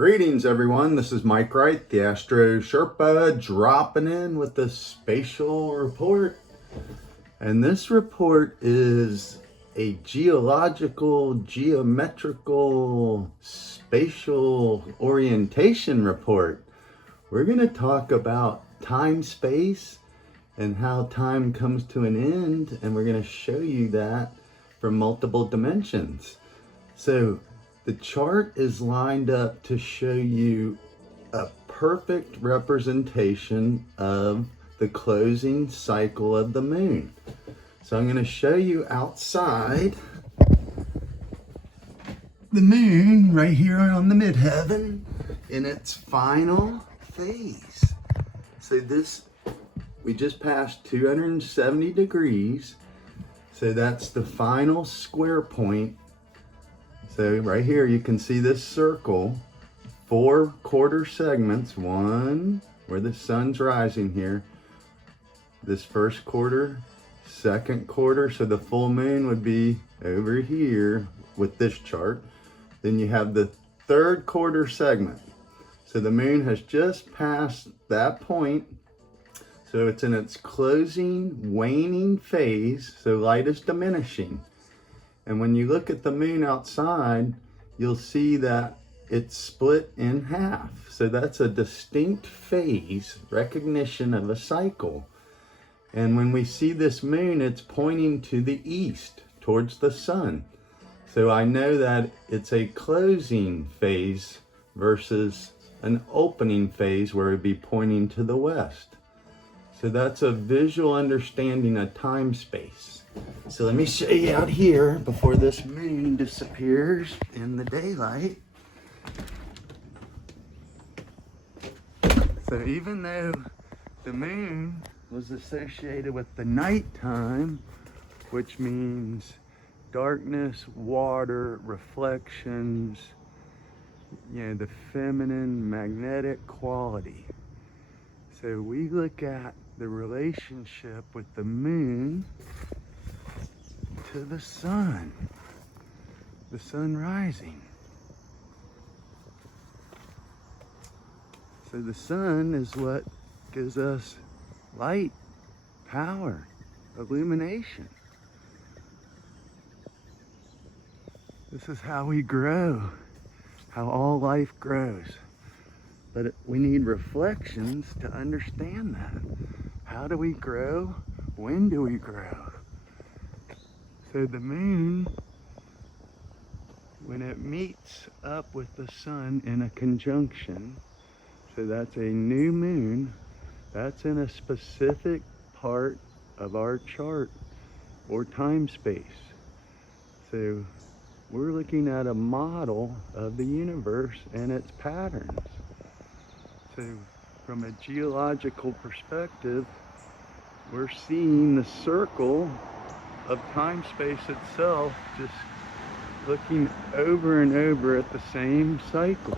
Greetings everyone, this is Mike Wright, the Astro Sherpa, dropping in with the spatial report. And this report is a geological, geometrical, spatial orientation report. We're going to talk about time, space, and how time comes to an end, and we're going to show you that from multiple dimensions. So the chart is lined up to show you a perfect representation of the closing cycle of the moon. So I'm going to show you outside the moon right here on the midheaven in its final phase. So we just passed 270 degrees. So that's the final square point. So right here you can see this circle, 4 quarter segments, one where the sun's rising here, this first quarter, second quarter, so the full moon would be over here with this chart. Then you have the third quarter segment. So the moon has just passed that point. So it's in its closing waning phase, so light is diminishing. And when you look at the moon outside, you'll see that it's split in half. So that's a distinct phase recognition of a cycle. And when we see this moon, it's pointing to the east, towards the sun. So I know that it's a closing phase versus an opening phase where it'd be pointing to the west. So that's a visual understanding of time space. So let me show you out here before this moon disappears in the daylight. So even though the moon was associated with the nighttime, which means darkness, water, reflections, the feminine magnetic quality. So we look at the relationship with the moon to the sun rising. So the sun is what gives us light, power, illumination. This is how we grow, how all life grows. But we need reflections to understand that. How do we grow? When do we grow? So the moon, when it meets up with the sun in a conjunction, so that's a new moon, that's in a specific part of our chart or time space. So we're looking at a model of the universe and its patterns. So from a geological perspective, we're seeing the circle of time space itself just looking over and over at the same cycles.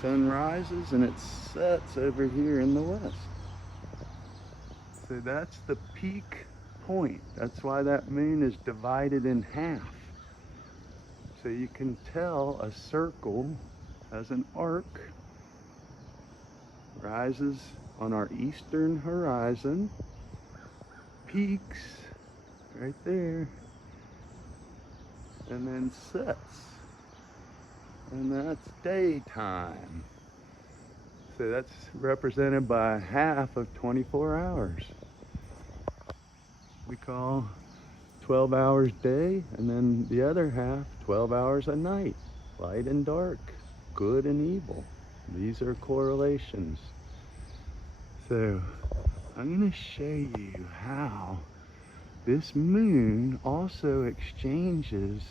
Sun rises and it sets over here in the west. So that's the peak point. That's why that moon is divided in half. So you can tell a circle has an arc, rises on our eastern horizon, peaks right there, and then sets. And that's daytime. So that's represented by half of 24 hours. We call 12 hours day, and then the other half, 12 hours a night. Light and dark, good and evil. These are correlations. So I'm going to show you how this moon also exchanges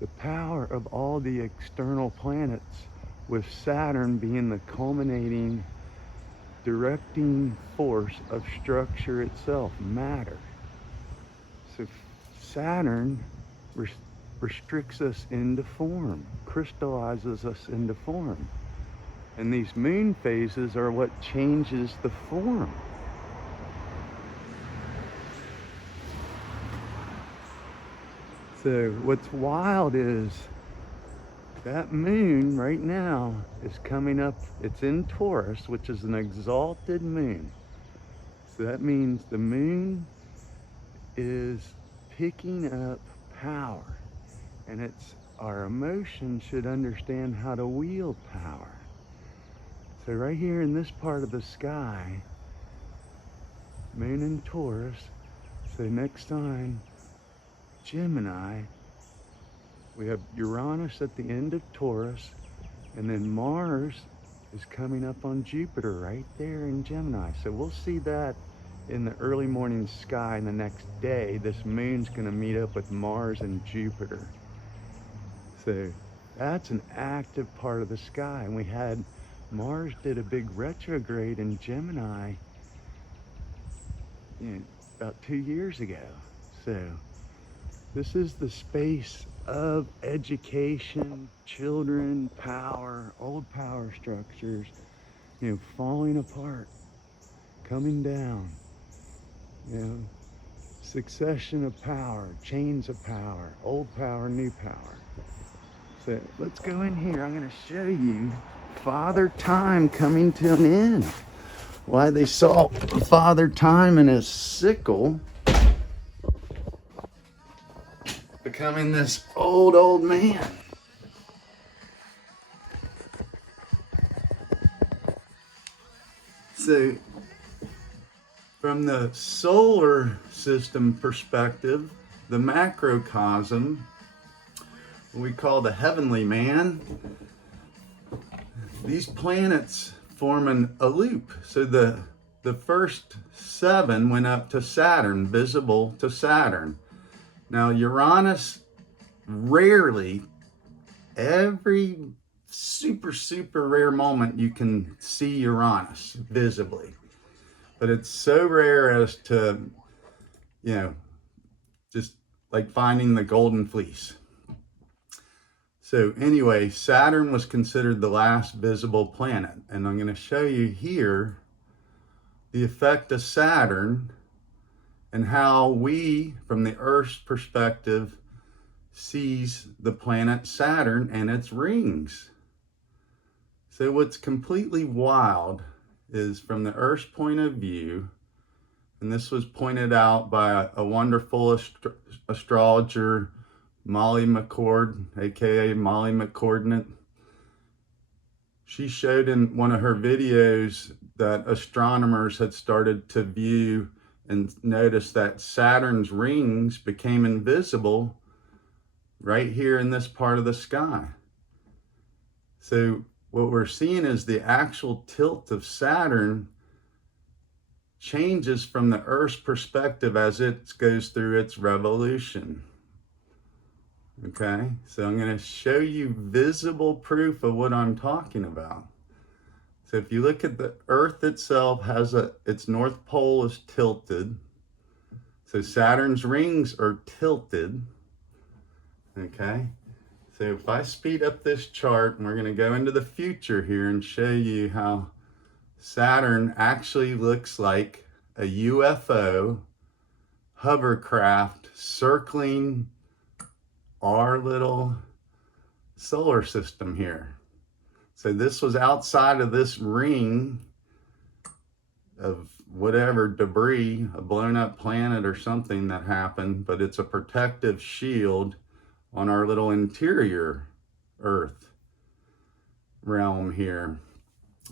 the power of all the external planets, with Saturn being the culminating directing force of structure itself, matter. So Saturn restricts us into form, crystallizes us into form. And these moon phases are what changes the form. So what's wild is that moon right now is coming up. It's in Taurus, which is an exalted moon. So that means the moon is picking up power, and it's our emotions should understand how to wield power. So right here in this part of the sky, moon in Taurus. So next time, Gemini, we have Uranus at the end of Taurus, and then Mars is coming up on Jupiter right there in Gemini. So we'll see that in the early morning sky. And the next day, this moon's gonna meet up with Mars and Jupiter. So that's an active part of the sky. And we had Mars did a big retrograde in Gemini, about 2 years ago. So this is the space of education, children, power, old power structures, falling apart, coming down, succession of power, chains of power, old power, new power. So let's go in here. I'm going to show you Father Time coming to an end. Why they saw Father Time in his sickle becoming this old man. So from the solar system perspective, the macrocosm, what we call the heavenly man, these planets form a loop. So the first 7 went up to Saturn, visible to Saturn. Now Uranus, rarely, every super rare moment you can see Uranus visibly, but it's so rare as to, just like finding the golden fleece. So anyway, Saturn was considered the last visible planet, and I'm going to show you here the effect of Saturn and how we, from the Earth's perspective, sees the planet Saturn and its rings. So what's completely wild is, from the Earth's point of view, and this was pointed out by a wonderful astrologer, Molly McCord, aka Molly McCordnett. She showed in one of her videos that astronomers had started to view and notice that Saturn's rings became invisible right here in this part of the sky. So what we're seeing is the actual tilt of Saturn changes from the Earth's perspective as it goes through its revolution. Okay, so I'm going to show you visible proof of what I'm talking about. So if you look at the Earth itself, has its north pole is tilted. So Saturn's rings are tilted. Okay, so if I speed up this chart, and we're going to go into the future here and show you how Saturn actually looks like a UFO hovercraft circling our little solar system here. So this was outside of this ring of whatever debris, a blown up planet or something that happened, but it's a protective shield on our little interior Earth realm here.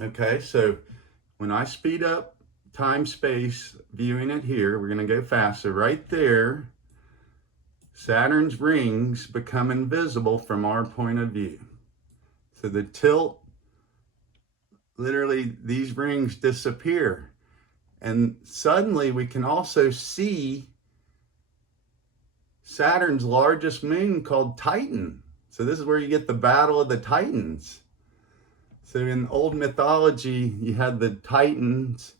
Okay, so when I speed up time space viewing it here, we're going to go faster. Right there, Saturn's rings become invisible from our point of view. So the tilt, literally these rings disappear. And suddenly we can also see Saturn's largest moon called Titan. So this is where you get the Battle of the Titans. So in old mythology, you had the Titans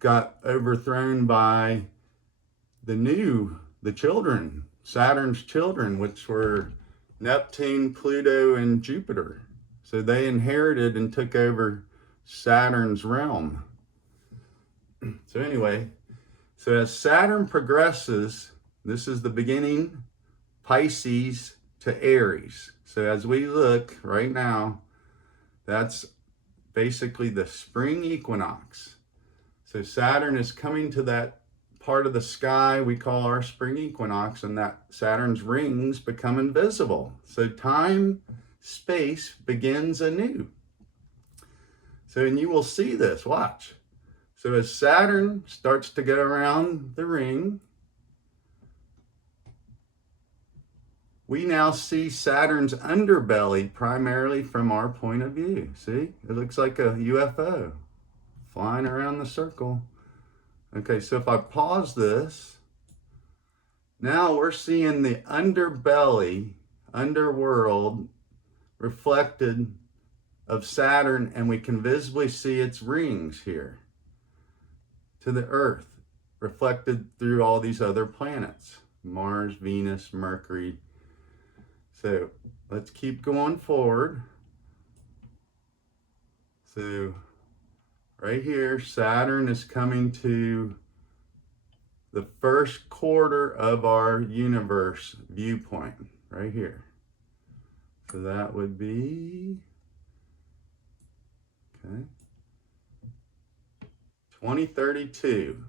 got overthrown by the children, Saturn's children, which were Neptune, Pluto, and Jupiter. So they inherited and took over Saturn's realm. So anyway, so as Saturn progresses, this is the beginning, Pisces, to Aries. So as we look right now, that's basically the spring equinox. So Saturn is coming to that part of the sky we call our spring equinox, and that Saturn's rings become invisible. So time, space begins anew. So, and you will see this, watch. So as Saturn starts to go around the ring, we now see Saturn's underbelly primarily from our point of view. See, it looks like a UFO flying around the circle. Okay, so if I pause this, now we're seeing the underbelly, underworld reflected of Saturn, and we can visibly see its rings here to the Earth, reflected through all these other planets, Mars, Venus, Mercury. So let's keep going forward. So right here, Saturn is coming to the first quarter of our universe viewpoint, right here. So that would be, okay, 2032.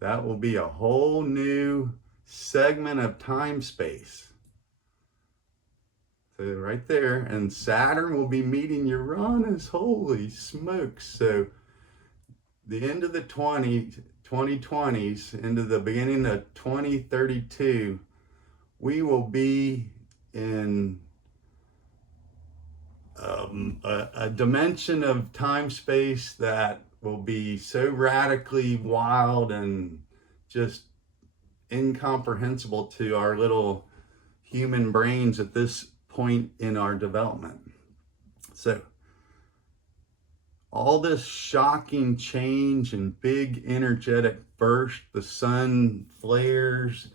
That will be a whole new segment of time-space. So right there, and Saturn will be meeting Uranus. Holy smokes. So the end of the 2020s into the beginning of 2032, we will be in a dimension of time space that will be so radically wild and just incomprehensible to our little human brains at this point in our development. So all this shocking change and big energetic burst, the sun flares,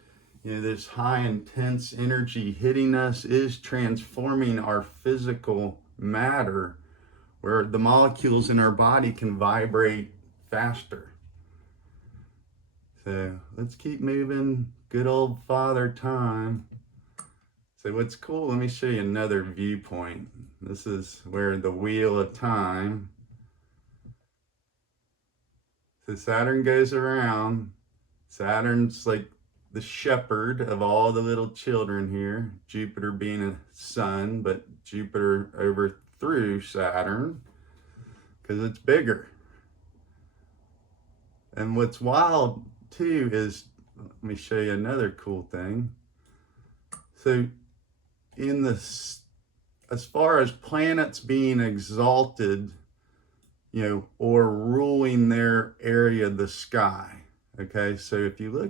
this high intense energy hitting us is transforming our physical matter, where the molecules in our body can vibrate faster. So let's keep moving. Good old Father Time. So what's cool, let me show you another viewpoint. This is where the wheel of time. So Saturn goes around. Saturn's like the shepherd of all the little children here. Jupiter being a sun, but Jupiter overthrew Saturn because it's bigger. And what's wild too is, let me show you another cool thing. So in this, as far as planets being exalted, or ruling their area of the sky. Okay, so if you look